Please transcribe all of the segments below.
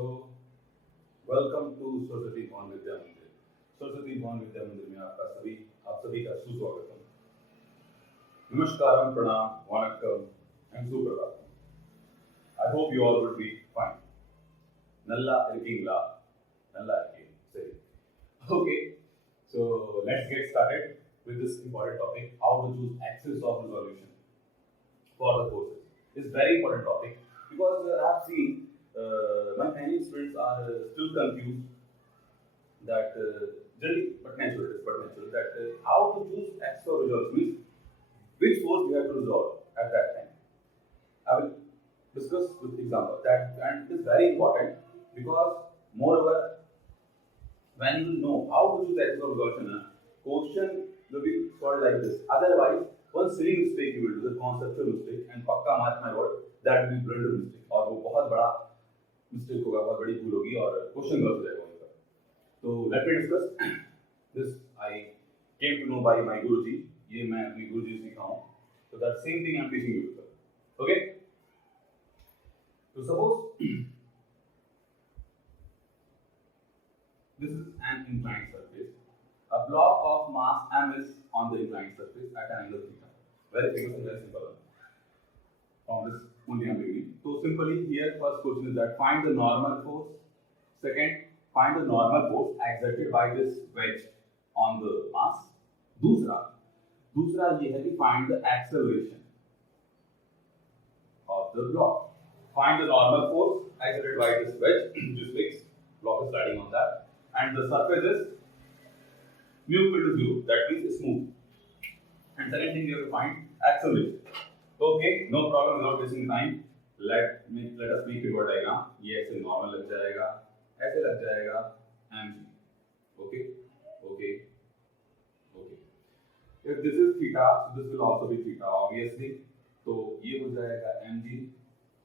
So, welcome to Saraswati भवन विद्या मंदिर. सरस्वती भवन विद्या मंदिर में आप सभी का सुस्वागतम. Namaskar, Pranam, Vanakkam, and Suprabhatam. I hope you all will be fine. Nalla irkingla, nalla irking. Sorry. Okay, so let's get started with this important topic: how to choose axis of resolution for the courses. It's very important topic because I have seen many students are still confused that generally, but natural that how to choose axis of resolution means which force we have to resolve at that time. I will discuss with example that, and it is very important because moreover when you know how to choose axis of resolution, question will be solved like this. Otherwise, one silly mistake you will do, the conceptual mistake, and pakka mark my word, that will be blunder mistake. और वो बहुत बड़ा mistake होगा, बहुत बड़ी भूल होगी और question गलत हो जाएगा वहीं पर. So let me discuss this. I came to know by my Guruji. ये मैं अपने गुरुजी से सीखा हूँ. So that same thing I am teaching you. Okay. So suppose this is an inclined surface. A block of mass m is on the inclined surface at an angle theta. Very famous and very simple one. From this only I am beginning. So simply here first question is that find the normal force. Second, find the normal force exerted by this wedge on the mass. दूसरा ये है कि find the acceleration of the block. Find the normal force exerted by this wedge, which is fixed. Block is sliding on that, and the surface is mu equal to 0. That means smooth. And second thing you have to find acceleration. Okay, no problem. Without wasting time, let us make it what diagram. ये ऐसे normal लग जाएगा, ऐसे लग जाएगा mg. Okay. If this is theta, so this will also be theta, obviously. तो ये हो जाएगा mg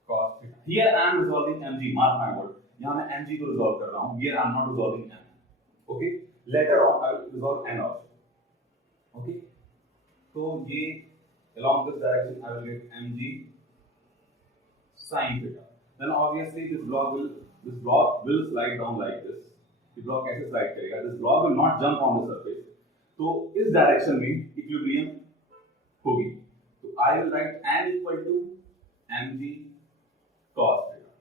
cos theta. Here I am resolving mg. Mark my word. यहाँ मैं mg को resolve कर रहा हूँ. Here I am not resolving m. Okay. Later on I will resolve n also. Okay. So ये along this direction I will get mg sin theta. Then obviously this block will slide down like this. The block ऐसे slide करेगा. This block will not jump on the surface. तो इस direction में equilibrium होगी. तो I will write n equal to mg cos theta,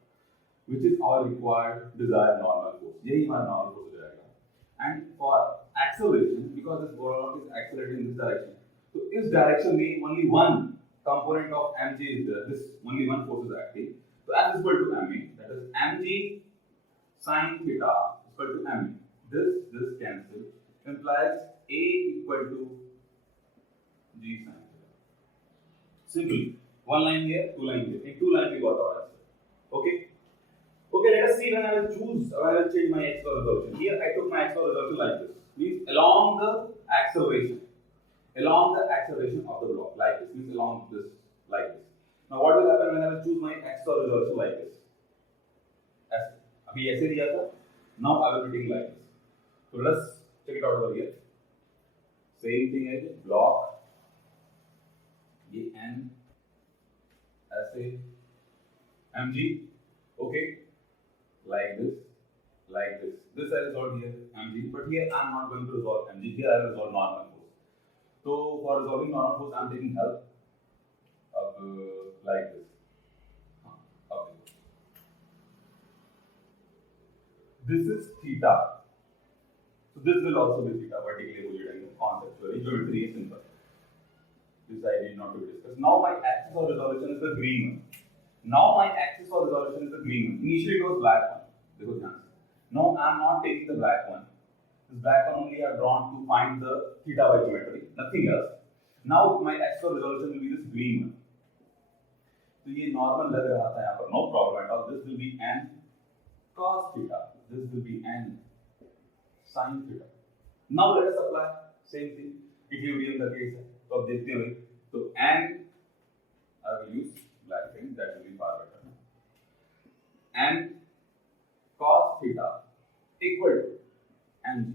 which is our required desired normal force. यही हमारा normal force हो जाएगा. And for acceleration, because this block is accelerating in this direction, so इस direction में only one component of mg is there. This only one force is acting. So m is equal to ma. That is mg sin theta is equal to ma. This cancel implies a equal to g sin theta. Simply, one line here, two line here. In two lines we got our answer. Okay. Let us see when I will change my x resolution. Here I took my x resolution like this. Means along the acceleration of the block like this. Means along this like this. Now what will happen when I will choose my x resolution like this? अभी ऐसे दिया था. Now I will be taking like this. So let's check it out over here. Same thing as block, ये n ऐसे mg, okay, like this. This I resolved here mg, but here I am not going to resolve mg. Here I will resolve normal force. So for resolving normal force, I am taking help of like this. Okay. This is theta. So this will also be theta, particularly conceptually, geometry is simple. This I need not to discuss. Now my axis of resolution is the green one. Initially it was black one. Now I am not taking the black one. This black one only I have drawn to find the theta by geometry, nothing else. Now my axis of resolution will be this green one. So ये normal लग रहा था यहाँ पर, no problem at all. This will be n cos theta. This will be n sin theta. Now let us apply same thing. Equilibrium का case है, तो अब देखते हैं. तो n I will use black pen, that will be far better. n cos theta equal to mg.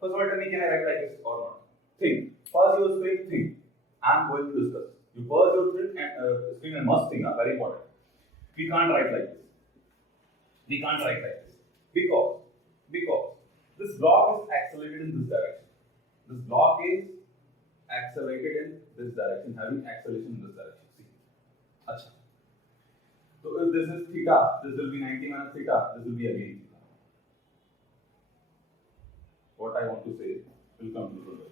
First of all, tell me, can I write like this or not? Think. First you will think. I am going to discuss. You pause your screen and must think. Very important. We can't write like this. We can't write like this because this block is accelerated in this direction. This block is accelerated in this direction, having acceleration in this direction. See, acha. So if this is theta, this will be 90 minus theta. This will be again theta. What I want to say will come to the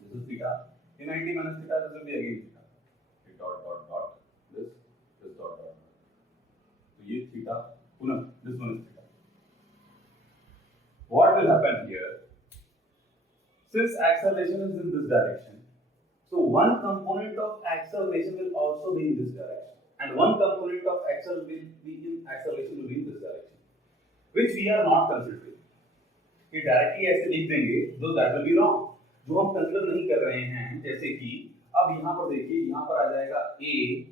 This is theta. In 90 minus theta, this will be again theta. Dot dot dot. This dot dot. So ये theta. Punah, this one is theta. What will happen here? Since acceleration is in this direction, so one component of acceleration will also be in this direction, and one component of acceleration will be in this direction, which we are not considering. कि directly ऐसे लिख देंगे तो that will be wrong. जो हम consider नहीं कर रहे हैं, जैसे कि अब यहाँ पर देखिए, यहाँ पर आ जाएगा a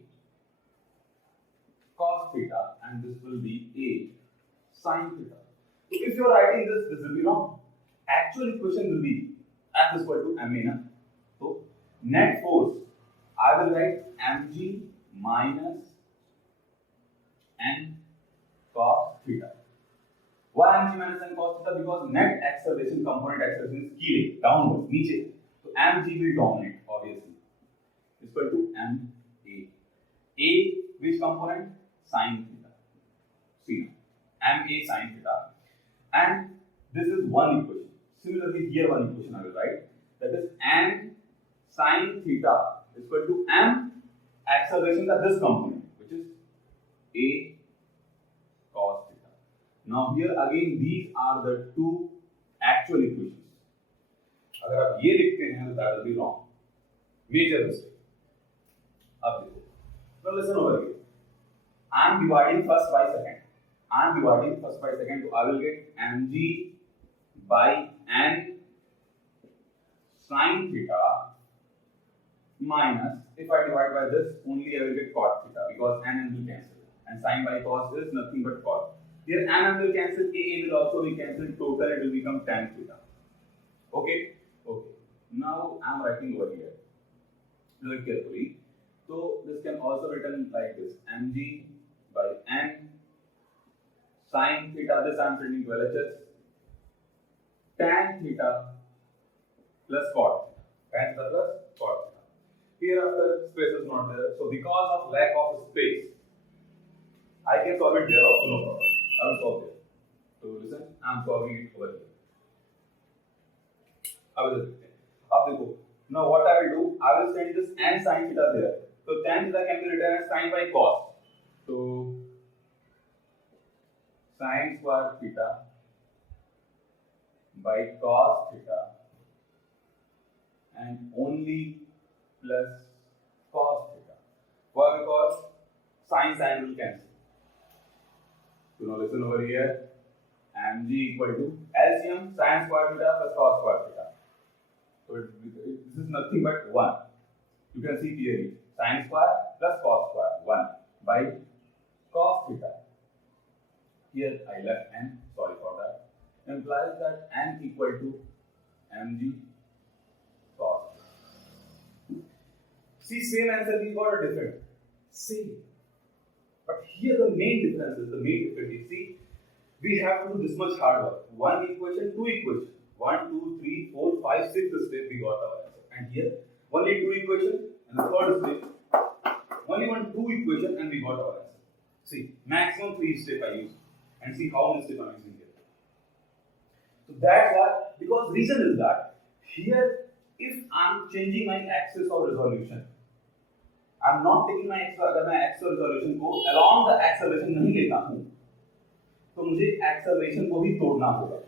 cos theta and this will be a sin theta. So if you are writing this will be wrong. Actual equation will be F is equal to ma. So net force I will write mg minus n cos theta. Why mg minus n cos theta? Because net acceleration, component acceleration is keeling downwards, नीचे. So mg will dominate obviously. Is equal to ma. A which component? Sin theta. See now, ma sin theta, and this is one equation. Similarly, here one equation I will write, that is n sin theta is equal to m acceleration of this component, which is a cos theta. Now here again these are the two actual equations. अगर आप ये लिखते हैं तो that will be wrong. Major mistake. अब देखो. Now listen over here. I am dividing first by second. So I will get mg by n sin theta minus, if I divide by this, only I will get cot theta because n will cancel. And sin by cos is nothing but cot. Here n will cancel, a will also be cancelled, total it will become tan theta. Okay? Now I am writing over here. Look carefully. So this can also be written like this, mg by n sin theta, this I am turning to LHS, tan theta plus cot theta. Hereafter space is not there, so because of lack of space, I can solve it there also, no problem. I will solve it. So listen, I am solving it over here. अब देखो, now what I will do, I will send this n sin theta there. So tan theta can be written as sin by cos. So sin square theta by cos theta and only plus cos theta. Why? Because sin will cancel. So now listen over here, mg equal to LCM sin square theta plus cos square theta. So this is nothing but 1. You can see clearly, sin square plus cos square 1 by cos theta. Here I left n, sorry for that. Implies that n equal to mg cos. See, same answer we got a different. Same. But here the main difference is, see, we have to do this much hard work. One equation, two equations. 1, 2, 3, 4, 5, 6 step we got our answer. And here, only two equations, and the third step, only two equations and we got our answer. See, maximum 3 steps I use. And see how many steps I am using here. So that's why, because reason is that, here, if I am changing my axis of resolution, I am not taking my axis, अगर मैं axis resolution को along the acceleration नहीं लेता हूँ, तो मुझे acceleration को भी तोड़ना होगा.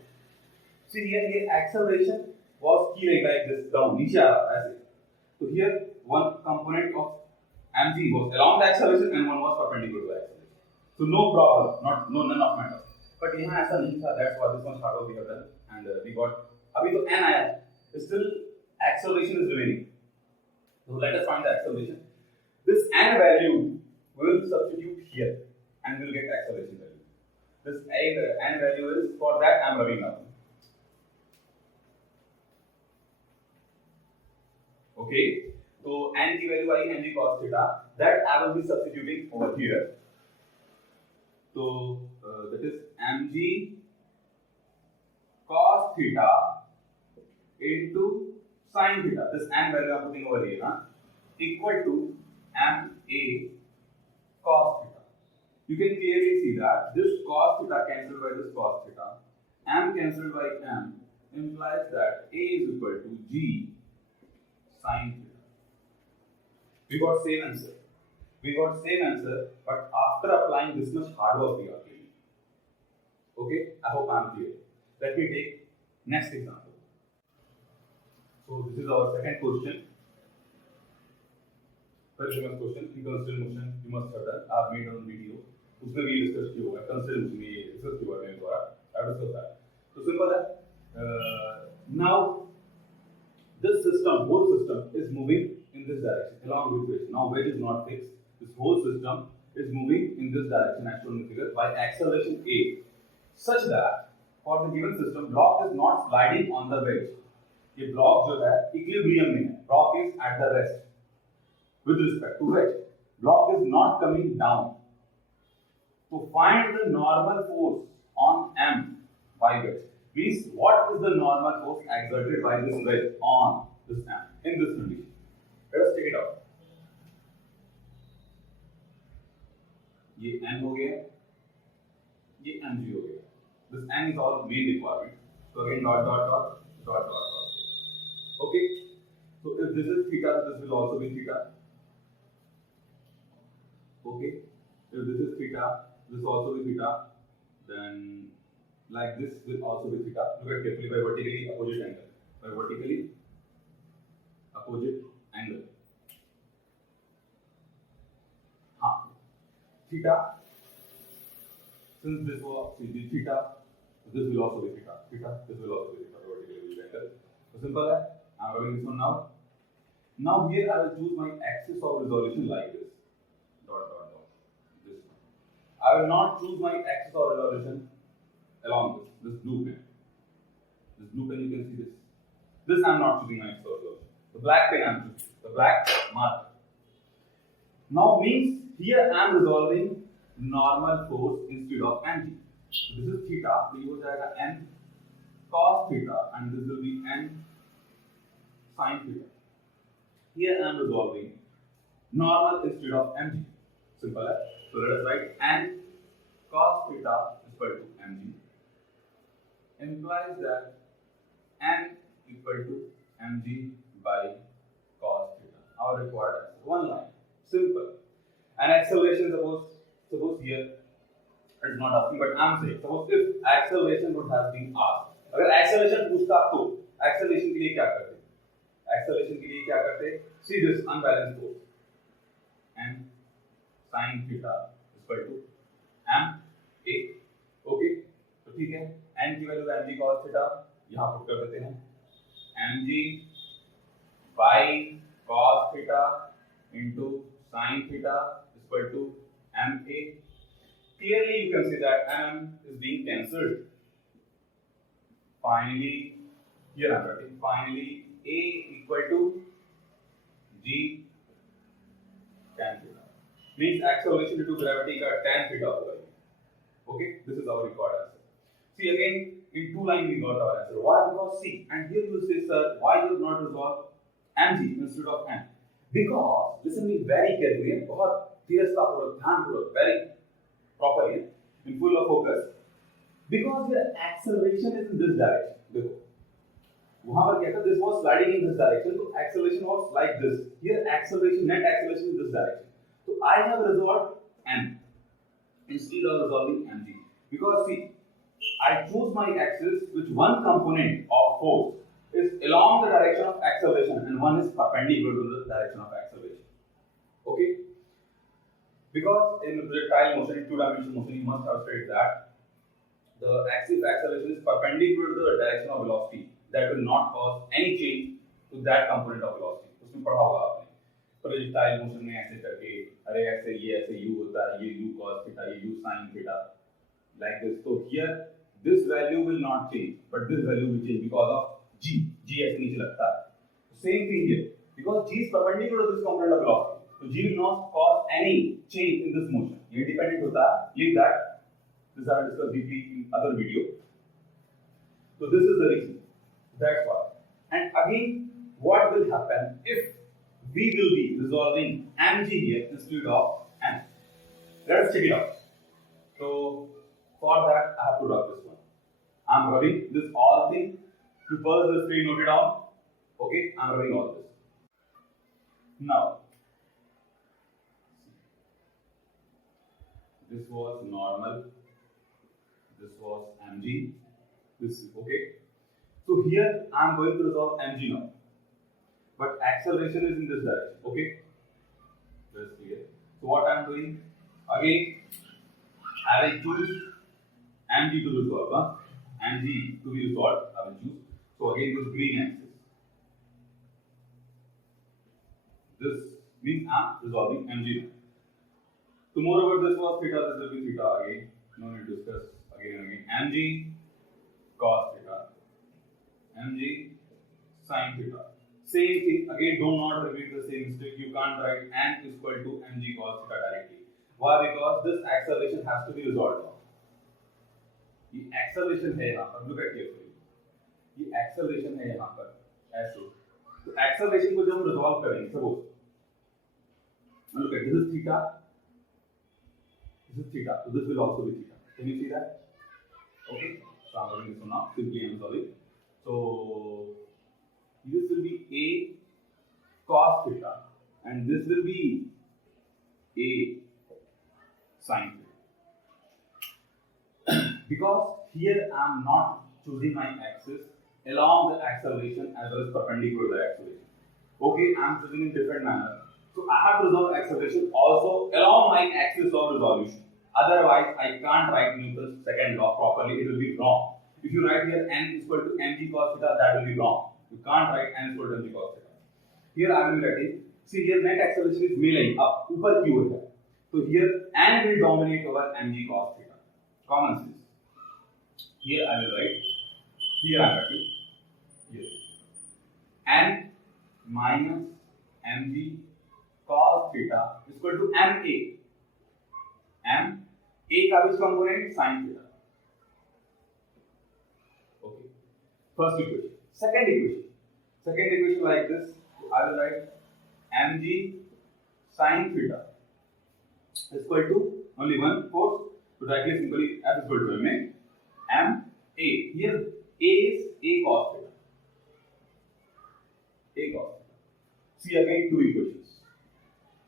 See here, acceleration was keying like this down, नीचे आ रहा ऐसे. So here one component of mg was along the acceleration and one was perpendicular to the acceleration. So no problem, none of matter. But यहाँ ऐसा नहीं था. That's why this much hard work we have done and we got. अभी तो n आया, still acceleration is remaining. So let us find the acceleration. This n value we will substitute here and we will get acceleration value. This n value is, for that I am rubbing now. Okay, so n की value I mg cos theta, that I will be substituting over here. So that is mg cos theta into sin theta. This and value I am putting over here, equal to ma cos theta. You can clearly see that this cos theta cancelled by this cos theta, m cancelled by m, implies that a is equal to g sin theta. We got same answer. But after applying this much hard work we are doing. Okay, I hope I am clear. Let me take next example. So this is our second question. Very famous question in constant motion. You must have done. I have made on video. उसमें भी discuss किया हुआ है. constant motion में discuss किया हुआ है मेरे द्वारा. I have discussed that. So simple है. Now this system, whole system is moving in this direction along with wedge. Now wedge is not fixed. This whole system is moving in this direction as shown in the figure by acceleration a, such that for the given system block is not sliding on the wedge. ये block जो है equilibrium में है. Block is at the rest with respect to wedge. Block is not coming down. To find the normal force on m by wedge. Means what is the normal force exerted by this wedge on this m in this condition? Let us take it out. ये n हो गया, ये mg हो गया. This n is all main requirement. So again dot. Okay. So if this is theta, this will also be theta. Okay. If this is theta, this will also be theta. Then like this will also be theta. Look at carefully by vertically opposite angle. By vertically opposite angle. Theta. Since this was theta, this will also be theta. This will also be theta. Vertically angle. So simple है. I am rubbing this one now. Now here I will choose my axis of resolution like this. Dot. This one. I will not choose my axis of resolution along this blue pen. This blue pen, you can see this. This I am not choosing my axis of resolution. The black pen I am choosing. The black marker. Now means here I am resolving normal force instead of mg. So this is theta. So ये हो जाएगा n cos theta and this will be n sin theta. Here I am resolving normal instead of mg. Simple. So let us write n cos theta is equal to mg. Implies that n equal to mg by cos theta. Our required answer. One line. Simple. And acceleration, suppose here it is not asking, but I am saying, suppose if acceleration would have been asked, अगर acceleration पूछता तो acceleration के लिए क्या करते? Acceleration के लिए क्या करते? See this unbalanced force. M sin theta is equal to m a. Okay, तो ठीक है. n की वैल्यू mg cos theta यहाँ पुट कर देते हैं. mg by cos theta into sin theta is equal to ma. Clearly you can see that m is being cancelled. Finally, here I am writing. Finally, a equal to g tan theta. Means acceleration due to gravity का tan theta होगा. Okay, this is our required answer. See again, in two lines we got our answer. Why? Because see, and here you will say, sir, why you have not resolved mg instead of m? Because listen me very carefully. बहुत धीरजतापूर्वक, ध्यानपूर्वक, very properly, in full of focus. Because your acceleration is in this direction. देखो, वहाँ पर क्या था? This was sliding in this direction. So acceleration was like this. Here acceleration, net acceleration in this direction. So I have resolved m instead of resolving mg. Because see, I choose my axis which one component of force is along the direction of acceleration and one is perpendicular to the direction of acceleration. Okay? Because in projectile motion, in two-dimensional motion, you must have studied that the axis of acceleration is perpendicular to the direction of velocity. That will not cause any change to that component of velocity. उसमें पढ़ा होगा आपने. Projectile motion में ऐसे करके, अरे ऐसे u होता है, ये u cos theta, ये u sin theta, like this. So here, this value will not change, but this value will change because of g. G ऐसे नीचे लगता है. Same thing here. Because g is perpendicular to this component of velocity. So g will not cause any change in this motion. ये independent होता है. Leave that. This I will discuss deeply in other video. So this is the reason. That's why. And again, what will happen if we will be resolving mg here instead of m? Let's check it out. So for that, I have to rub this one. I'm rubbing this all thing. To purge the screen, note it down. Okay, I'm rubbing all this. Now, this was normal. This was mg. This is okay. So here I am going to resolve mg now. But acceleration is in this direction. Okay? That's clear. So what I am doing? Again, I will choose mg to resolve. Mg to be resolved, I will choose. So again, this green axis. This means I am resolving mg now. Tomorrow, this was theta, this will be theta again. No need to discuss again and again. mg cos theta, mg sin theta. Same thing, again, do not repeat the same mistake. You can't write n is equal to mg cos theta directly. Why? Because this acceleration has to be resolved now. ये acceleration है यहाँ पर, look at carefully. ये acceleration है यहाँ पर, ऐसे. तो acceleration को जब हम resolve करेंगे, suppose, look at this is theta. This is theta, so this will also be theta. Can you see that? Okay, so I'm writing this one now. Simply I'm solving. So this will be a cos theta, and this will be a sin theta. Because here I am not choosing my axis along the acceleration as well as perpendicular to the acceleration. Okay, I am choosing in different manner. So I have to resolve acceleration also along my axis of resolution. Otherwise, I can't write Newton's second law properly. It will be wrong. If you write here n is equal to mg cos theta, that will be wrong. You can't write n is equal to mg cos theta. Here I will be writing. See here net acceleration is मिलेगी up ऊपर की ओर है. So here n will dominate over mg cos theta. Common sense. Here I will write. Here I am writing. Here n minus mg cos theta is equal to ma. M a का which component? Sin theta. Okay. First equation. Second equation like this. So I will write mg sin theta is equal to only one force. So directly simply f is equal to ma. M a. Here a is a cos theta. A cos theta. See again two equations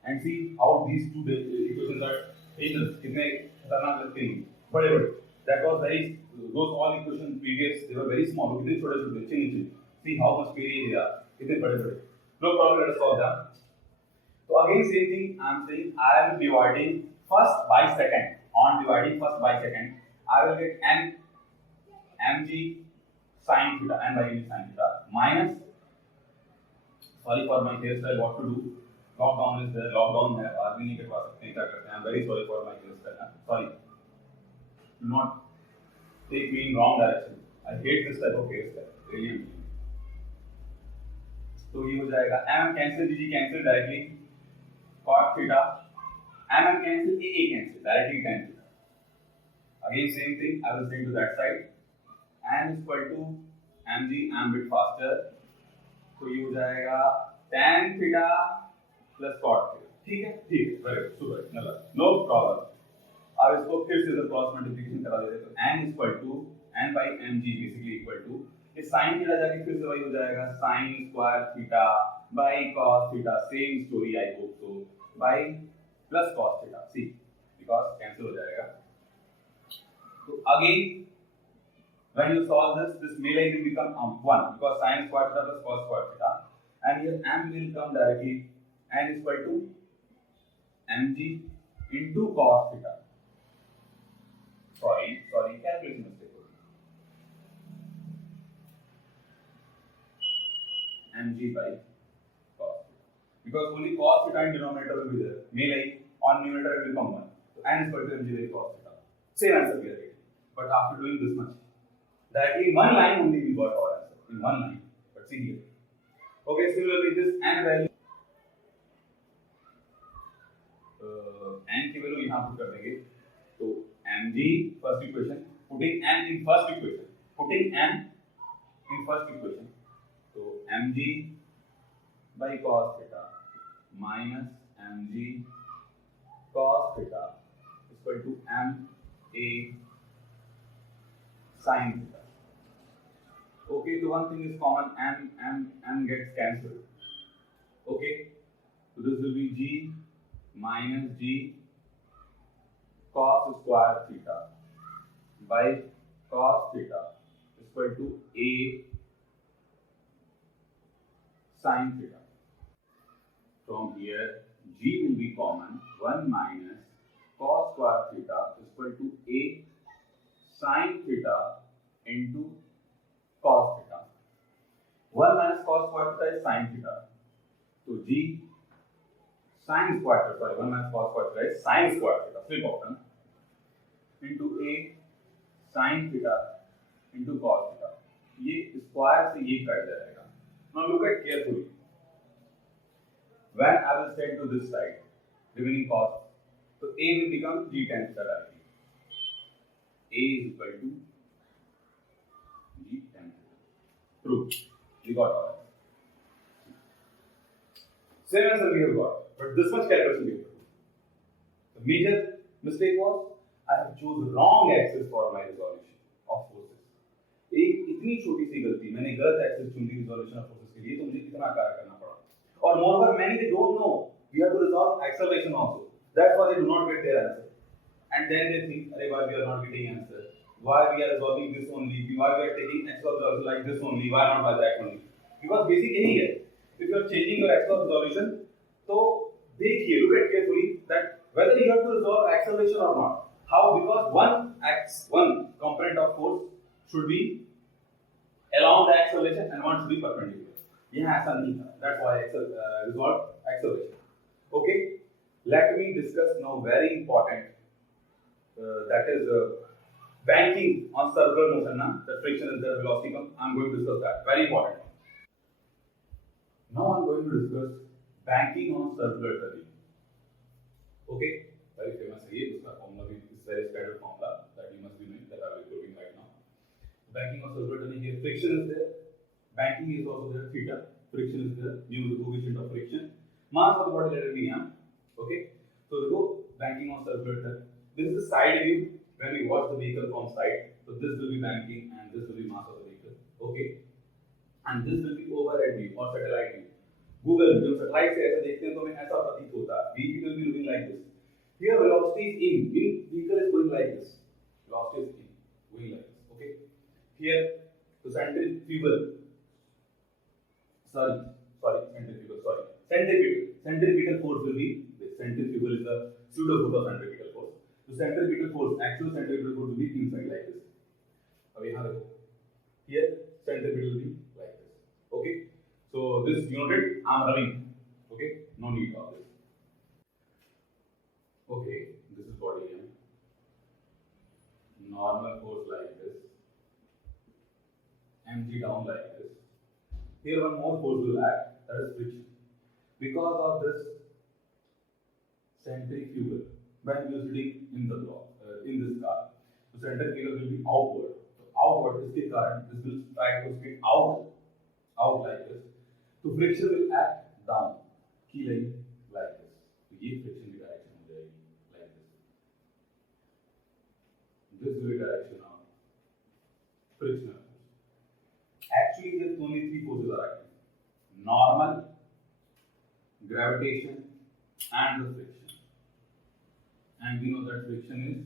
and see how these two equations are. कितने खतरनाक लगते हैं, बड़े-बड़े. That was very, those all equations previous, they were very small. कितने छोटे-छोटे, चिनी-चिनी. See how much period they are. कितने बड़े-बड़े. No problem, let us solve them. So again same thing, I am saying I am dividing first by second. On dividing first by second, I will get n mg sin theta, n by mg sin theta minus. Sorry for my hairstyle, what to do. Lockdown is there, lockdown है, आदमी नहीं करवा सकते हैं, क्या करते हैं? I'm very sorry for my hairstyle. Sorry. Do not take me in wrong direction. I hate this type of hairstyle. Really. तो ये हो जाएगा m cancel dg cancel directly cot theta, m cancel a cancel directly tan theta. Again same thing, I will send to that side. n is equal to mg, m bit faster. तो ये हो जाएगा tan theta plus cot theta. ठीक है, very good, super, no problem. अब इसको फिर से क्रॉस मल्टीप्लिकेशन करा देते हैं. तो n equal to n by mg basically equal to ये sin थीटा जाके फिर से वही हो जाएगा sin square theta by cos theta. Same story I hope so, by plus cos theta. See because cancel हो जाएगा. तो again when you solve this may line will become 1 because sin square theta plus cos square theta, and here m will come directly. N is equal to mg into cos theta. Sorry, calculation mistake. Mg by cos theta. Because only cos theta in denominator will be there. May like on numerator it will become 1. So n is equal to mg by cos theta. Same answer we are getting. But after doing this much, directly in one line only we got our answer. In one line. But see here. Okay, similarly this n value. n की value यहाँ put कर देंगे. तो mg first equation, putting n in first equation, so mg by cos theta minus mg cos theta is equal to ma sin theta. Okay, so one thing is common, m gets cancelled. Okay, so this will be g minus g cos square theta by cos theta is equal to a sin theta. From here, g will be common. 1 minus cos square theta is equal to a sin theta into cos theta. 1 minus cos square theta is sin theta. So g sin square theta, sorry, 1 minus cos square theta is sin square theta, flip often, into a sin theta into cos theta. ये square से ये cut जाएगा. Now look at carefully. When I will send to this side, remaining cos, so a will become g tan theta directly. A is equal to g tan theta. Proof. We got all that. Same answer we have got, but this much calculation we have to do. The major mistake was I have chosen wrong axis for my resolution of forces. एक इतनी छोटी सी गलती, मैंने गलत axis चुन ली resolution of forces के लिए, तो मुझे कितना कार्य करना पड़ा. और moreover, many they don't know we have to resolve acceleration also. That's why they do not get their answer. And then they think, अरे why we are not getting answer? Why we are resolving this only? Why we are taking x also like this only? Why not by that only? Because basic यही है. If you are changing your x resolution, तो देखिए, look at carefully that whether you have to resolve acceleration or not. How? Because one component of force should be along the acceleration and one should be perpendicular. यहाँ ऐसा नहीं था. That's why resolve acceleration. Okay. Let me discuss now very important. That is banking on circular motion. Na? The friction is there, velocity comes. I'm going to discuss that. Very important. Now I'm going to discuss banking on circular turning. Okay. Very famous है ये. उसका formula भी is very standard formula that you must be knowing that I will be quoting right now. Banking on circular turning here. Friction is there. Banking is also there. Theta. Friction is there. Nu is the coefficient of friction. Mass of the body, let it be m. Okay. So we go banking on circular turn. This is the side view when we watch the vehicle from side. So this will be banking and this will be mass of the vehicle. Okay. And this will be overhead view or satellite view. Google जब satellite से ऐसा देखते हैं तो हमें ऐसा प्रतीत होता है. Vehicle will be looking like this. Here velocity is in. Vehicle is going like this. Velocity is in, going like this. Okay. Here the centrifugal. Centripetal force will be this. Centrifugal is the pseudo root of centripetal force. So centripetal force, actual centripetal force will be inside like this. अब यहाँ देखो. Here centripetal will be like this. Okay. So this unit I'm running. Okay. No need of this. Okay. This is body here. Normal force like this. Mg down like this. Here one more force will act, that is friction. Because of this centrifugal, when you are sitting in the block, in this car, the centrifugal will be outward. So outward is the current, this will try to spin out like this. So friction will act down, killing like this. So this friction direction हो जाएगी like this. This will be direction of friction. Actually, there are only three forces are acting: normal, gravitation, and the friction. And we know that friction is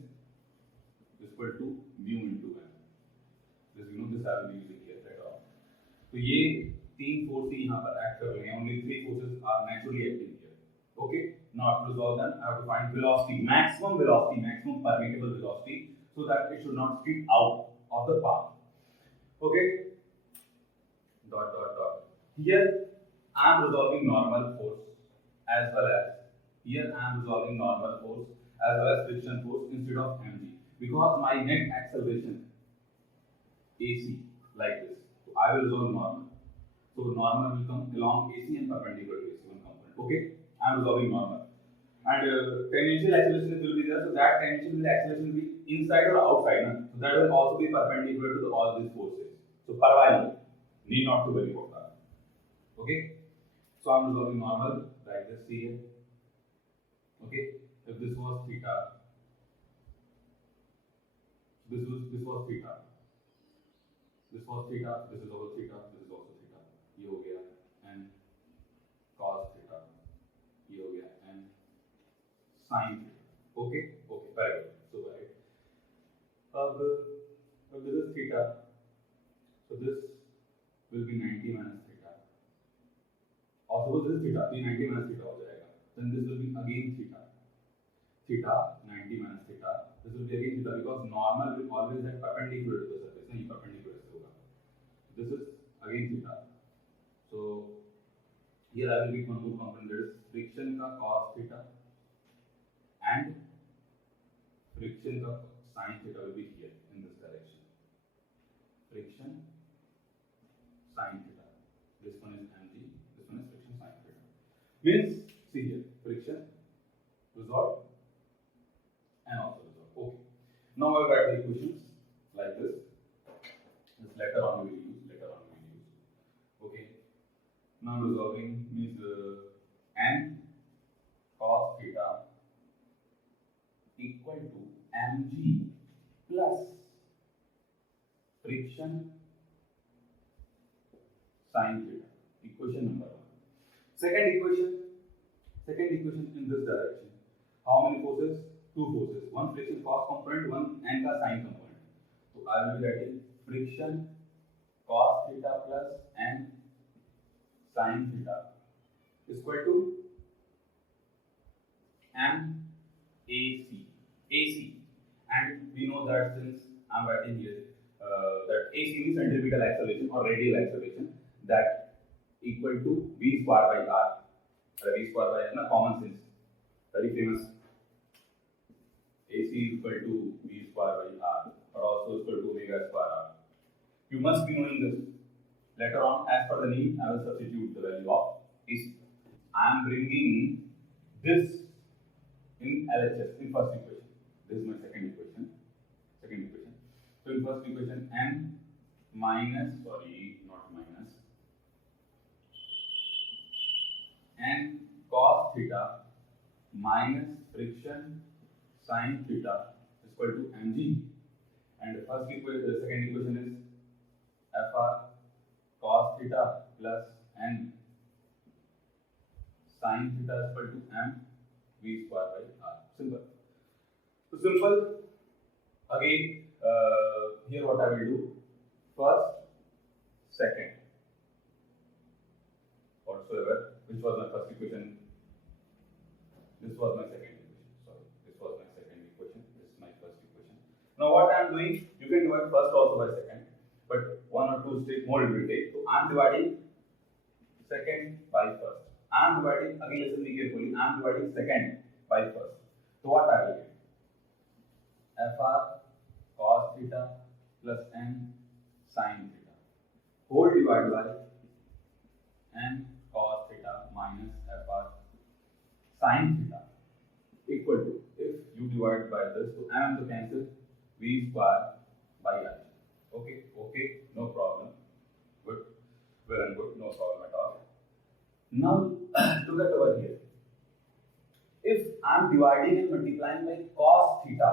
equal to mu into m. This I will be using here later on. So ये तीन forces यहाँ पर act कर रहे हैं. Only three forces are naturally acting here. Okay. Now to resolve them, I have to find velocity, maximum permittable velocity, so that it should not skip out of the path. Okay. Here I am resolving normal force as well as friction force instead of mg, because my net acceleration AC like this. So I will resolve normal. So normal will come along AC and perpendicular to AC one component. Okay, I am resolving normal. And tangential acceleration will be there. So that tangential acceleration will be inside or outside, na? So that will also be perpendicular to all these forces. So parallel, need not to worry about that. Okay. So I'm resolving normal like this here. Okay. If this was theta, this was theta. This was theta. This is also theta. This is also theta. ये हो गया and cos theta. ये हो गया and sin theta. Okay. Okay. Very good. So right. If this is theta, so this will be 90 minus theta. Or suppose this is theta, so 90 minus theta हो जाएगा. Then this will be again theta. Theta 90 minus theta. This will be again theta because normal will always have perpendicular to the surface. नहीं perpendicular से होगा. This is again theta. So here I will be one more component, that is friction का cos theta and friction का sin theta will be here in this direction. Friction sin theta. This one is mg. This one is friction sin theta. Means see here friction resolved and also resolved. Okay. Now I will write the equations like this. This later on we will use. Okay. Now resolving means n cos theta equal to mg plus friction sin theta. Equation number 1. Second equation in this direction. How many forces? Two forces. One friction cos component, one n ka sin component. So I will be writing friction cos theta plus n sin theta is equal to m AC. And we know that since I am writing here that AC means centripetal acceleration or radial acceleration, that equal to v square by r. V square by r, common sense, very famous. AC is equal to v square by r, or also equal to omega square r. You must be knowing this. Later on, as per the need, I will substitute the value of AC. I am bringing this in LHS in first equation. This is my second equation. So in first equation, n minus, n cos theta minus friction sin theta is equal to mg. And the second equation is fr cos theta plus n sin theta is equal to m v square by r. Simple. So simple. Again, here what I will do: first, second, whatsoever. Which was my first equation? This was my second equation. Sorry, this was my second equation. This is my first equation. Now what I am doing, you can divide first also by second, but one or two steps more it will take. So I am dividing second by first. I am dividing, again listen me carefully, I am dividing second by first. So what I will get? Fr cos theta plus n sin theta whole divided by n cos theta minus fr sin theta equal to, if you divide by this, so m to cancel, v square by r. Okay, no problem. Good, well and good, no problem at all. Now look at over here. If I am dividing and multiplying by cos theta,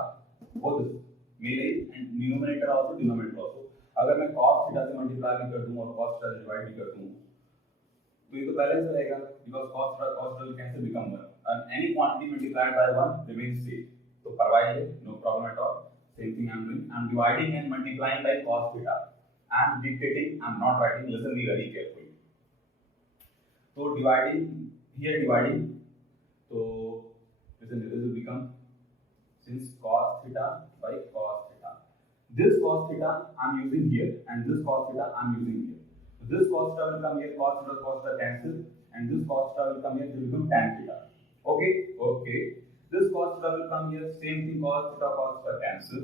both is मेरे and numerator also denominator also, अगर मैं cos theta से multiply भी कर दूँ और cos theta से divide भी कर दूँ, तो ये तो balance रहेगा, because cos theta will cancel, become 1, and any quantity multiplied by 1 remains same. So परवाइए, no problem at all. Same thing I am doing. I am dividing and multiplying by cos theta. I am dictating, I am not writing. Listen me very carefully. So dividing here, so listen, this will become, since cos theta by cos theta. This cos theta I am using here, and this cos theta I am using here. So this cos theta will come here, cos theta cancel, and this cos theta will come here, it will become tan theta. Okay. This cos theta will come here, same thing, cos theta cancel,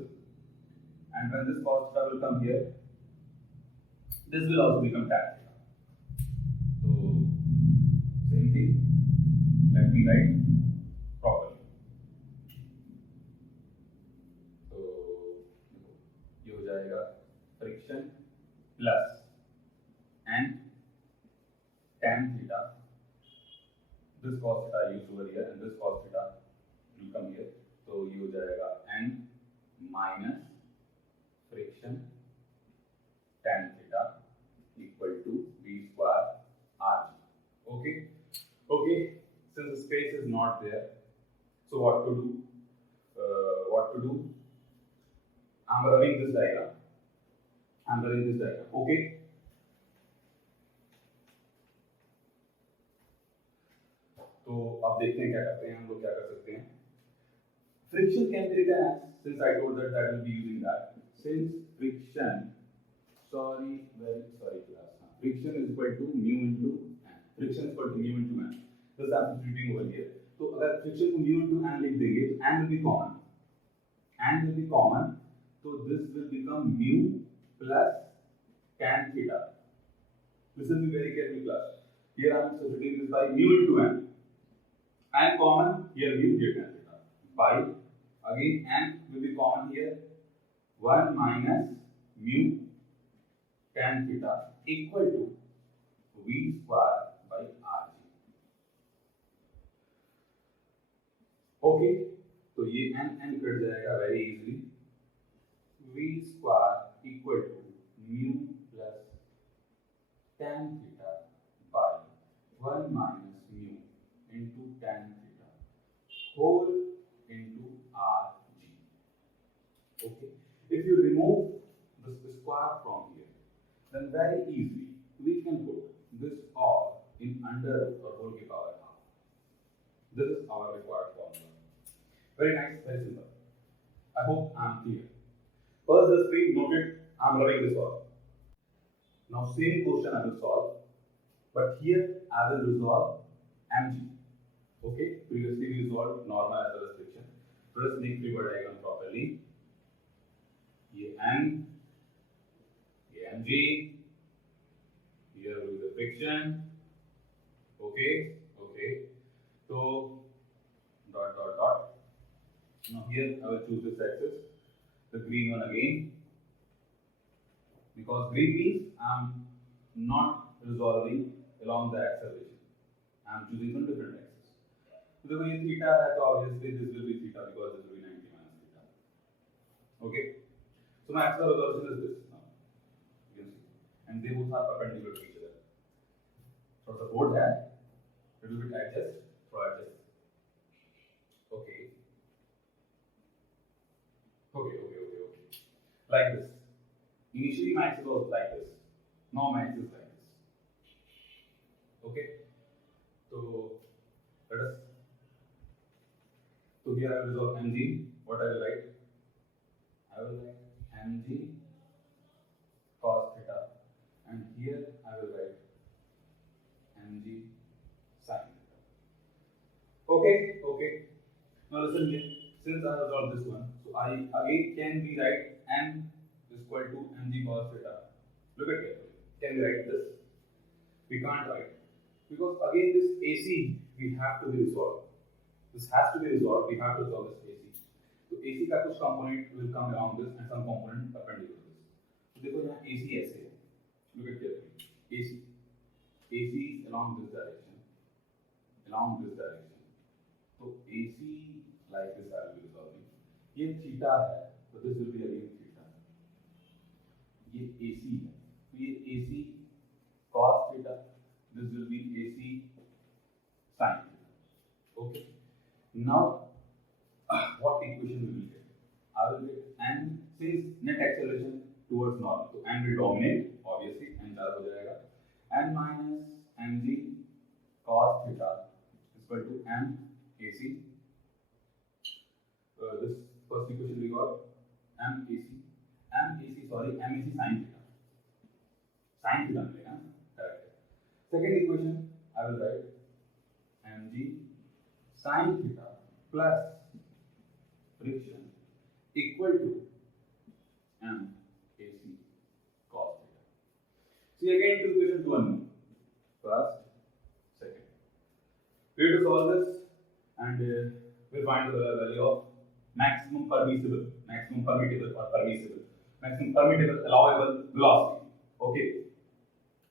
and when this cos theta will come here, this will also become tan theta. So same thing. Let me write properly. So ये हो जाएगा friction plus and tan theta. This cos theta used over here and this cos theta will come here. So ये हो जाएगा n minus friction tan theta equal to v square rg. Okay. Okay. Since the space is not there, so what to do? I'm running this diagram. Okay. तो अब देखते हैं क्या करते हैं हम लोग क्या कर सकते हैं. Friction can be written as, since I told that will be using that. Since friction, friction is equal to mu into n. Friction is equal to mu into n. This I'm substituting over here. तो अगर friction को mu into n लिख देंगे तो n will be common. So this will become mu plus tan theta. Listen to very carefully, class. Here I am substituting this by mu into n. And common here mu get tan theta by again n will be common here 1 minus mu tan theta equal to v square by rg. Okay, तो ये n cut जाएगा very easily. V square equal to mu plus tan theta by 1 minus mu into tan theta whole into rg. Okay. If you remove this square from here, then very easily we can put this all in under root or whole की power half. This is our required formula. Very nice, very simple. I hope I am clear. First, the screen noted I am running this all. Now, same question I will solve, but here I will resolve mg. Okay, previously we solved normal as well as friction. So let's make free body diagram properly. ये n, ये mg, here will be the friction. Okay. So dot. Now here I will choose this axis, the green one again, because green means I am not resolving along the acceleration. I am choosing some different axis. So देखो ये theta है तो obviously this will be theta because this will be 90 minus theta. Okay. So my axis of resolution is this now. You can see, and they both are perpendicular to each other. So the board है, it will be adjust. Okay. Like this. Initially my axis was like this. Now my axis is like this. Okay. So let us. So here I will resolve mg. What I will write? I will write mg cos theta, and here I will write mg sin theta. Okay. Now listen here. Since I have resolved this one, so I again can rewrite n is equal to mg cos theta. Look at it. Can we write this? We can't write, because again this AC we have to be resolved. This has to be resolved. We have to resolve this AC. So AC का कुछ component will come along this and some component perpendicular to this. So देखो यहाँ AC ऐसे है. Look at carefully. AC along this direction. So AC like this I will be resolving. ये theta है, so this will be again theta. ये AC है, so ये AC cos theta. This will be AC sin theta. Okay. Now, what equation we will get? I will get n, since net acceleration towards normal, so n will dominate. Obviously, n ज़्यादा हो जाएगा. N minus mg cos theta is equal to m AC. This first equation we got m AC sin theta. Sin theta मिलेगा, correct. Second equation I will write mg sin theta plus friction equal to m AC cos theta. See again two equation to unknown. First, second. We have to solve this and we'll find the value of maximum permissible or permissible. maximum permittable allowable velocity. Okay,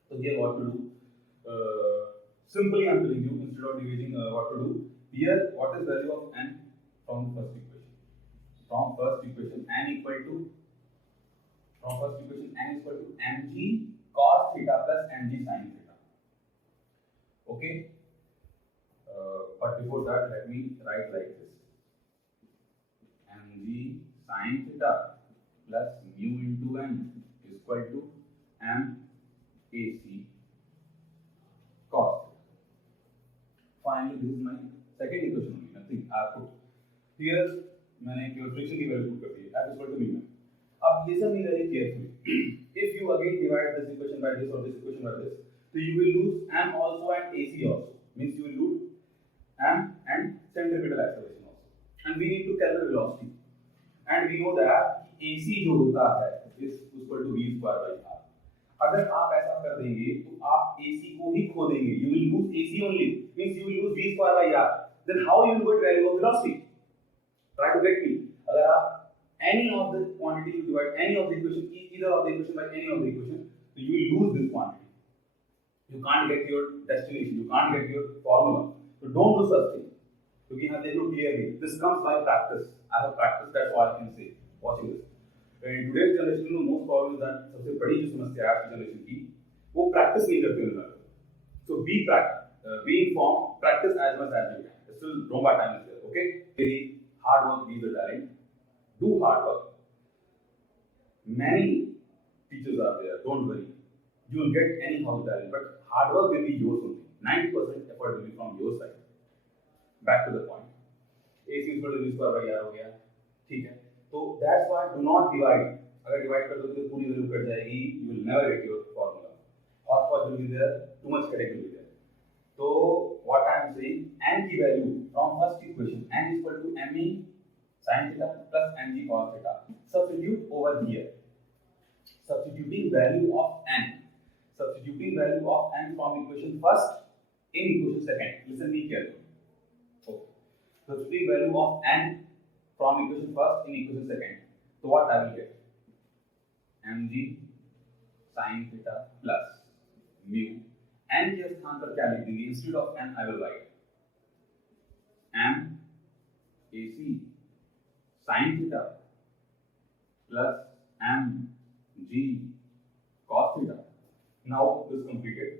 so here what to do, simply I'm telling you, instead of dividing what to do here, what is value of n from the first equation. From first equation n equal to mg cos theta plus mg sin theta. Okay, but before that let me write like this: mg sin theta plus mu into n is equal to m ac cos theta. Finally, this is my second equation only, nothing I have put here. मैंने केवल friction की value put कर दी है, f is equal to mu. अब listen me very carefully. If you again divide this equation by this or this equation by this, so you will lose m also and ac also. Means you will lose m and centripetal acceleration also. And we need to calculate velocity. And we know that ac जो होता है is equal to v square by r. अगर आप ऐसा कर देंगे तो आप ac को ही खो देंगे. You will lose ac only. Means you will lose v square by r. Then how you will get value of velocity? Try to get me. अगर आप any of the quantity you divide any of the equation, either of the equation by any of the equation, so you will lose this quantity. You can't get your destination. You can't get your formula. So don't do such thing. क्योंकि यहाँ देखो clearly, this comes by practice. I have practiced. That's all I can say. Watching this. In today's generation, most problem is that सबसे बड़ी जो समस्या है generation की, वो practice नहीं करते हैं. So be informed, practice as much as you can. Still, don't buy time is there. Okay? Really hard work beats the talent. Do hard work. Many teachers are there. Don't worry. You will get anyhow the talent, but hard work will be yours only. 90% effort will be from your side. Back to the point. AC is equal to v square by r हो गया. ठीक है. So that's why do not divide. अगर divide कर दो तो पूरी value cut जाएगी. You will never get your formula. Hotspot will be there. Too much headache will be there. So what I am saying, n की value from first equation, n is equal to me sin theta plus mg cos theta. Substitute over here. Substituting value of n. Substituting value of n from equation first in equation second. Listen me carefully. Okay. Substituting value of n from equation first in equation second. So what I will get? mg sin theta plus mu. n के स्थान पर क्या लिख देंगे? Instead of n I will write m ac sin theta plus m g cos theta. Now this completed.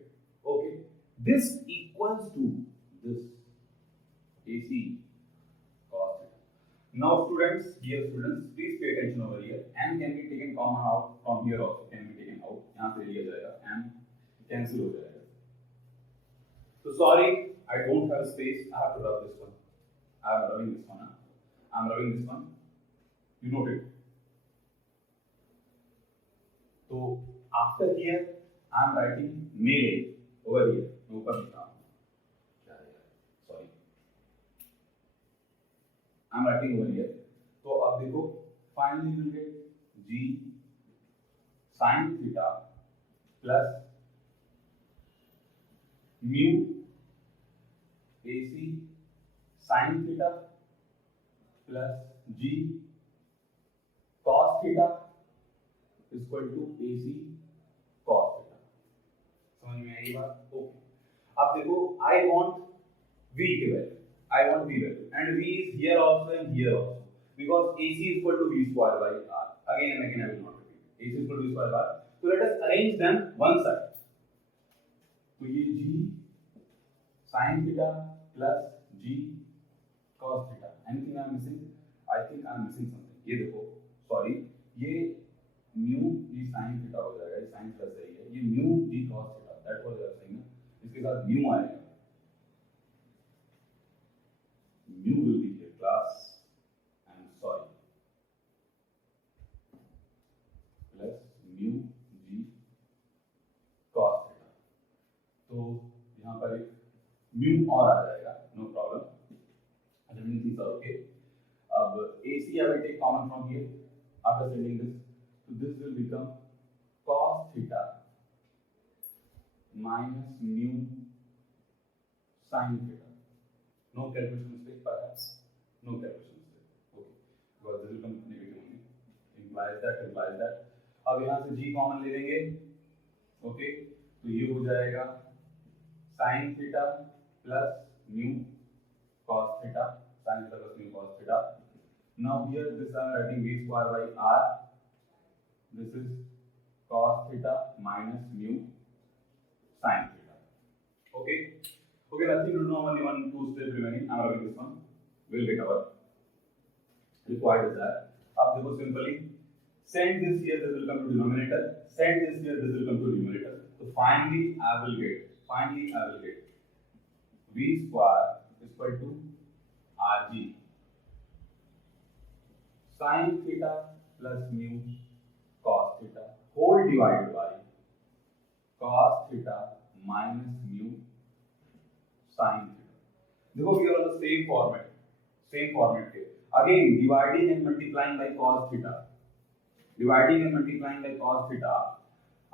Okay, this equals to this ac cos theta. Now students, dear students, please pay attention over here. M can be taken common out from here also. Can be taken out. यहाँ से लिया जाएगा. M cancel हो जाएगा. So sorry, I don't have space. I have to rub this one. I am rubbing this one. I am rubbing this one. You note it. So after here, I am writing mail over here. ऊपर लिखा हूँ. Sorry. I am writing over here. तो अब देखो, finally you will get g sin theta plus mu ac sin theta plus g cos theta is equal to ac cos theta. समझ में आई बात? Okay. अब देखो, I want v की value, I want v value, and v is here also and here also, because ac is equal to v square by r. Again and again I will not repeat. ac is equal to v square by r. So let us arrange them one side. तो ये g sin theta plus g cos theta. Anything I am missing? I think I am missing something. ये देखो, sorry, ये mu g sin theta हो जाएगा. ये sin theta सही है. ये mu g cos theta. That was I was saying. इसके साथ mu आएगा. Mu will be here. Class. I am sorry. Plus mu g cos theta. तो यहाँ पर एक mu और आ जाएगा. No problem. Assuming things are okay. अब AC I will take common from here. After setting this, so this will become cos theta minus mu sin theta. No calculation mistake perhaps. No calculation mistake. Okay. Because this will come negative only. Implies that. अब यहाँ से g common ले लेंगे, okay, तो ये हो जाएगा sin theta plus mu cos theta, sin theta plus mu cos theta. Now here this I am writing v square by r. This is cos theta minus mu sin theta. Okay. Okay, nothing to do. Only one, two steps remaining. I am writing this one. We'll get our required is that. अब देखो simply send this here, this will come to denominator. Send this here, this will come to numerator. So finally I will get v square is equal to rg sin theta plus mu cos theta whole divided by cos theta minus mu sin theta. देखो we are on the same format here. Again dividing and multiplying by cos theta. Dividing and multiplying by cos theta.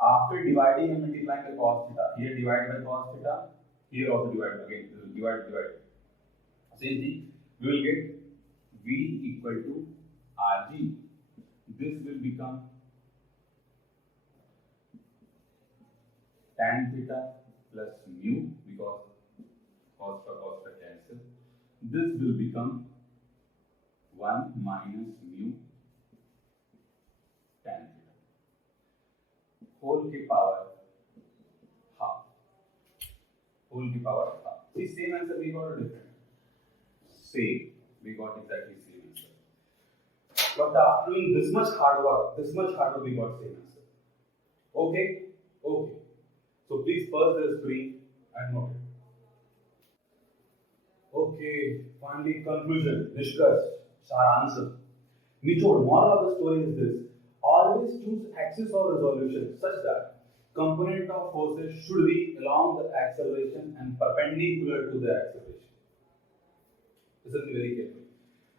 After dividing and multiplying by cos theta, here divide by cos theta, here also divide again. Divide. Same thing. We will get v equal to rg. This will become tan theta plus mu because cos theta cancel. This will become 1 minus mu tan theta whole की power half. See, same answer we got or different? Same. We got exactly same answer. But after doing this much hard work, we got same answer. Okay. So please pause the screen and note it. Okay. Finally, conclusion. Nishkash. Answer. Nichod, moral of the story is this: always choose axis of resolution such that component of forces should be along the acceleration and perpendicular to the acceleration. Listen very carefully.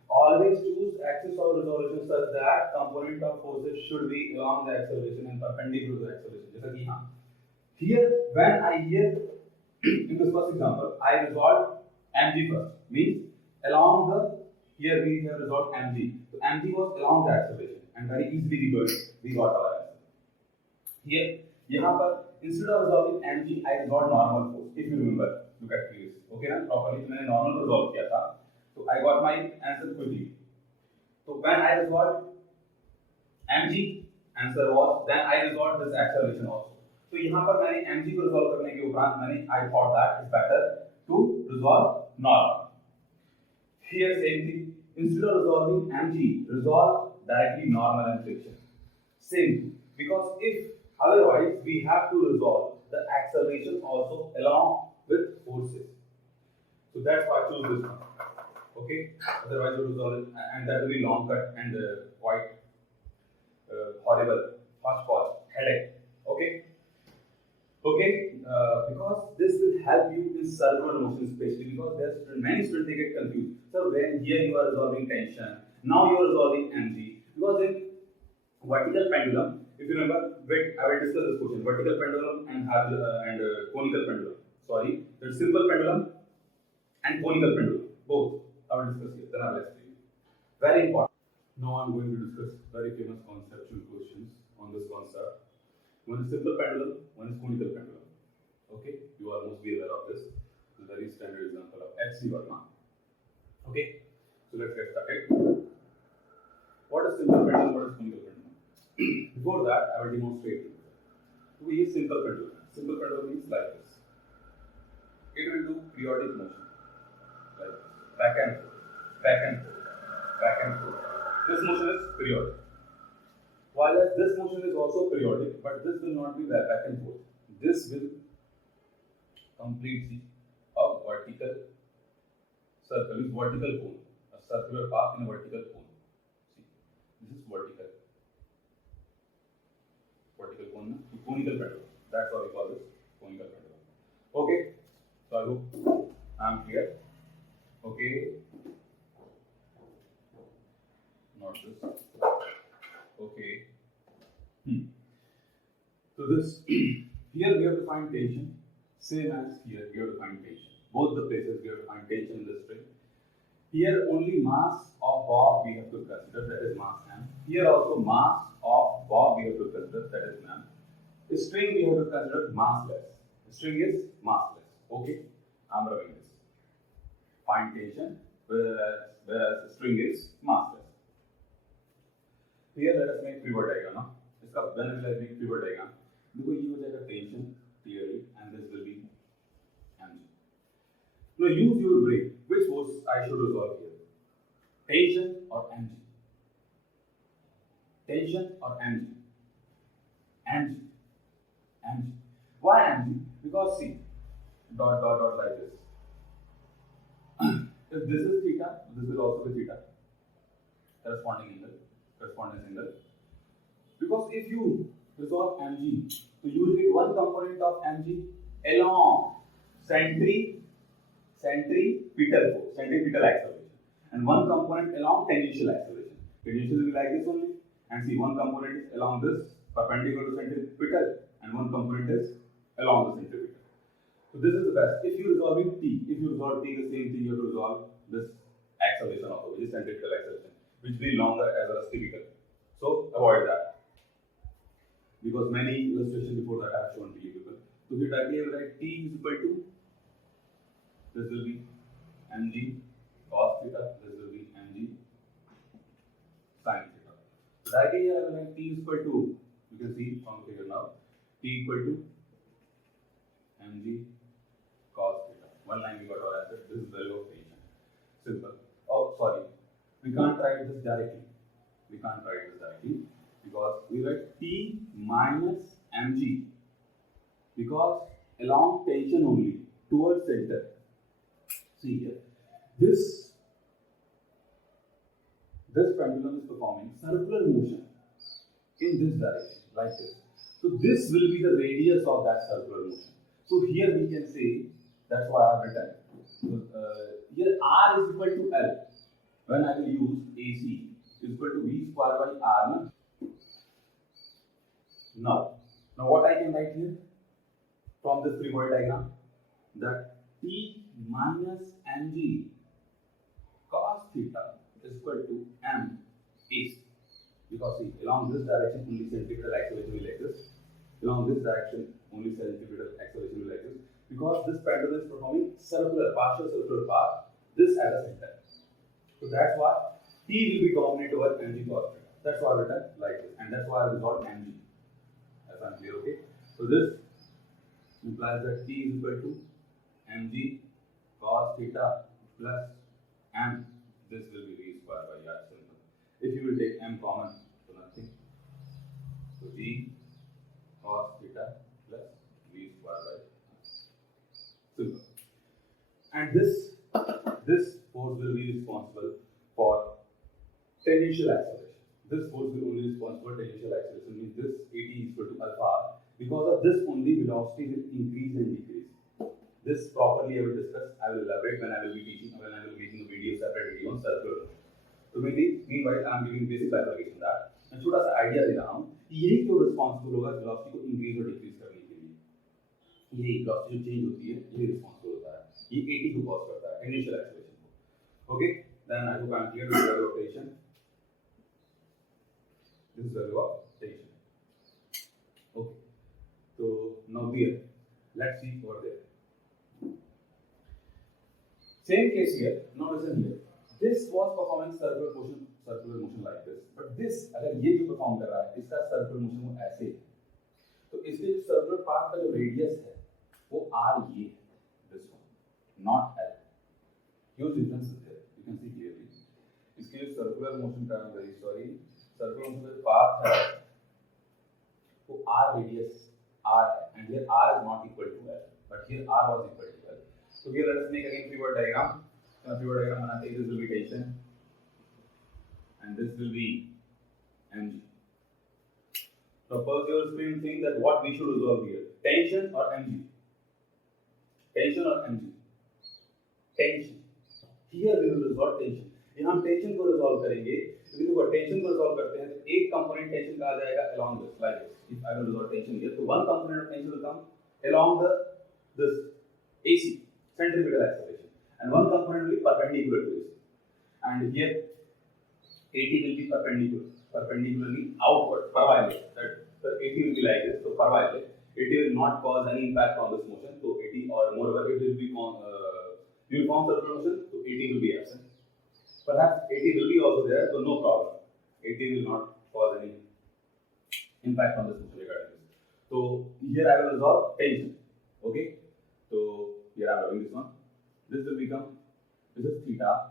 Always choose axis of resolution such that component of forces should be along the acceleration and perpendicular to the acceleration. जैसा कि हाँ. Here, when I in this first example, I resolved mg first. Means along the here we have resolved mg. So mg was along the acceleration and very easily we got our answer. Here, यहाँ पर instead of resolving mg, I resolved normal force. If you remember, look at previous. Okay ना? Properly मैंने normal resolve किया था. So I got my answer quickly. So when I resolved mg, answer was then I resolved this acceleration also. So यहाँ पर मैंने mg को resolve करने के उपरांत I thought that it's better to resolve normal. Here same thing. Instead of resolving mg, resolve directly normal and friction. Same, because if otherwise we have to resolve the acceleration also along with forces. So that's why I choose this one. Okay, otherwise you resolve it, and that will be long cut and quite horrible, hodgepodge, headache. Okay. Because this will help you in circular motion, especially because there's many students they get confused. So when here you are resolving tension, now you are resolving mg. Because in vertical pendulum, if you remember, wait, I will discuss this question: vertical pendulum and conical pendulum. Sorry, there's simple pendulum and conical pendulum. Both I will discuss here. Then I will explain you. Very important. Now I'm going to discuss very famous conceptual questions on this concept. One is simple pendulum, one is conical pendulum. Okay, you are mostly aware of this. This is a very standard example of HC Verma. Okay, so let's get started. What is simple pendulum? What is conical pendulum? Before that, I will demonstrate. So we use simple pendulum. Simple pendulum means like this. It will do periodic motion, like back and forth. This motion is periodic. While this motion is also periodic, but this will not be back and forth. This will complete a vertical circle, is vertical cone, a circular path in a vertical cone. See, this is vertical cone, conical pendulum. That's what we call this conical pendulum. Okay, so I hope I am clear. Okay, not this. Okay. So this here we have to find tension, same as here we have to find tension. Both the places we have to find tension in the string. Here only mass of Bob we have to consider, that is mass M. Here also mass of Bob we have to consider, that is none. String we have to consider massless. String is massless. Okay, I'm rubbing this. Find tension, whereas string is massless. Here let us make pivot diagram. ना? इसका when will I make pivot diagram? देखो ये हो जाएगा tension clearly, and this will be mg. Now use your brain. Which force I should resolve here? Tension or mg? Tension or mg? Mg. Mg. Why mg? Because see, dot like this. If this is theta, this will also be theta. Corresponding angle. Because if you resolve mg, so you will get one component of mg along centripetal acceleration, and one component along tangential acceleration. Tangential will be like this only, and see one component is along this perpendicular to centripetal, and one component is along the centripetal. So this is the best. If you resolve t, the same thing you have to resolve this acceleration also, which is centripetal acceleration, which will be longer as well as typical. So avoid that, because many illustrations before that I have shown to you people. So here directly I will write t is equal to, this will be mg cos theta, this will be mg sin theta. So directly here I will write t is equal to, you can see from the figure now, t equal to mg cos theta. One line we got our answer. This is value of tension. Simple. Oh, sorry. We can't write this directly. Because we write T minus mg. Because along tension only towards center. See here. This pendulum is performing circular motion in this direction, like this. So this will be the radius of that circular motion. So here we can say, that's why I have written. So, here R is equal to L. When I will use AC is equal to V square by R. Now what I can write here from this three-point diagram, that T minus mg cos theta is equal to m AC. Because see, along this direction only centripetal acceleration will exist. Along this direction only centripetal acceleration will exist. Because this pendulum is performing partial circular path, this at the center. So that's why T will be dominant over mg cos theta. That's why I written like this, and that's why I resolved mg. As I'm clear, okay? So this implies that T is equal to mg cos theta plus m. This will be V square by R simple. If you will take m common, so nothing. So V cos theta plus V square by R. Simple. And this force will be responsible for tangential acceleration. This force will only responsible for tangential acceleration, means this at is equal to alpha. Because of this only velocity will increase and decrease. This properly I will discuss. I will elaborate when I will be teaching, when I will be making a video, separate video on circular. So meanwhile I am giving basic bifurcation that, and छोटा सा idea दे रहा हूँ कि यही क्यों responsible होगा velocity को increase और decrease करने के लिए. यही velocity जो change होती है, यही responsible होता है. ये at को cause करता है, tangential acceleration को. Okay, then I hope I am clear with the value of tension. This is value of tension. Okay, so now here, let's see over there. Same case here. Now listen here. This was performing circular motion like this. But this, अगर ये जो perform कर रहा है, इसका circular motion ऐसे, तो इसके जो circular path का जो radius है, वो R ये है, this one, not L. Huge difference is there. You can see clearly. इसके जो circular motion का, I'm very sorry, circular motion का path है, वो R radius R है, and here R is not equal to L, but here R was equal to L. So here let us make again pivot diagram. Pivot diagram बनाते हैं, this will be tension, and this will be mg. Suppose your screen think that what we should resolve here, tension or mg? Tension or mg? Tension. Here we will resolve tension. यहाँ हम tension को resolve करेंगे. क्योंकि देखो tension को resolve करते हैं तो एक component tension का आ जाएगा along this like this. If I will resolve tension here, so one component of tension will come along this AC, centripetal acceleration, and one component will be perpendicular to AC. And here AT will be perpendicular. perpendicularly outward, parallel. That AT will be like this, so parallel. AT will not cause any impact on this motion, so AT or moreover it will be on uniform circular motion, so AT will be absent. Perhaps AT will be also there, so no problem. AT will not cause any impact on this motion regarding this. So here I will resolve tension. Okay, so here I am doing this one. This will become, this is theta,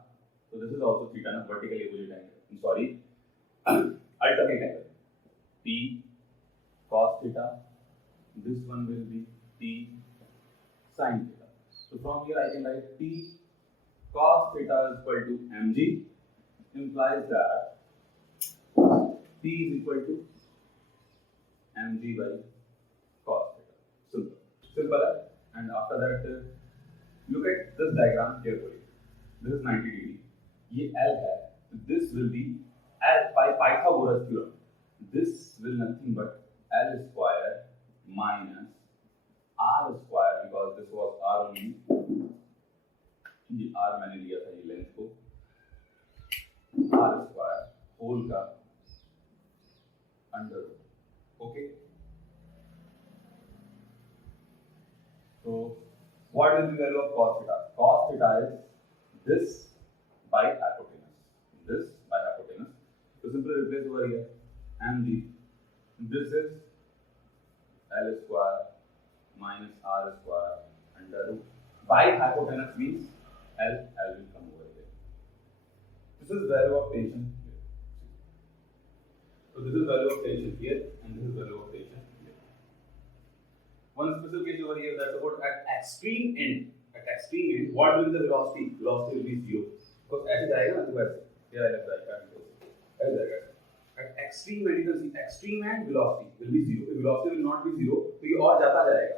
so this is also theta, not vertically opposite angle. I'm sorry, alternate angle. T cos theta. This one will be T sin theta. So from here I can write T cos theta is equal to mg, implies that T is equal to mg by cos theta. Simple. And after that, look at this diagram carefully. This is 90 degree. ये L है. This will be L by Pythagoras theorem. This will nothing but L square minus R square, because this was R only. ये R मैंने लिया था ये length को. R square whole का under root. Okay. So what is the value of cos theta? Cos theta is this by hypotenuse. This by hypotenuse. So simply replace over here mg. This is L square minus R square under root. By hypotenuse means L will come over here. This is value of tension here. So this is value of tension here, and this is value of tension here. One special case over here, that's about at extreme end. At extreme end, what will be the velocity? Velocity will be zero. Because ऐसे जाएगा ना तो वैसे. Here I have the icon. ऐसे जाएगा. At extreme end, you can see extreme end velocity will be zero. If velocity will not be zero, तो ये और जाता जाएगा.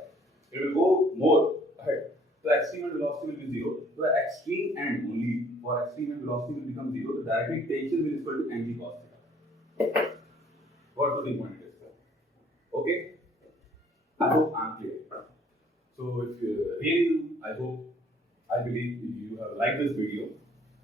It will go more ahead. So extreme end velocity will be zero. So the extreme end only for extreme end velocity will become zero. So directly tension will equal to mg cos theta. What do you point is? Okay. I hope I am clear. So if you really do, I believe you have liked this video.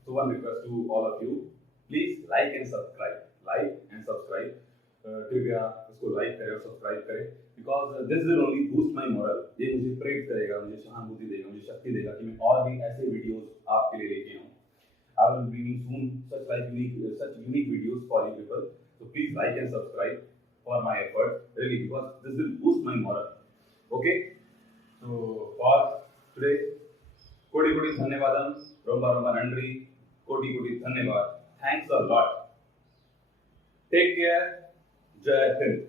So one request to all of you, please like and subscribe. Like and subscribe. कृपया इसको like करें और subscribe करें. Because this will only boost my moral. ये मुझे प्रेरित करेगा, मुझे सहानुभूति देगा, मुझे शक्ति देगा कि मैं और भी ऐसे videos आपके लिए लेके आऊँ. I will be bringing soon such unique videos for you people. So please like and subscribe for my effort, really, because this will boost my moral. Okay. So for today, kodi dhanyavadam, romba nandri, kodi dhanyavad. Thanks a lot. Take care. Jai Hind.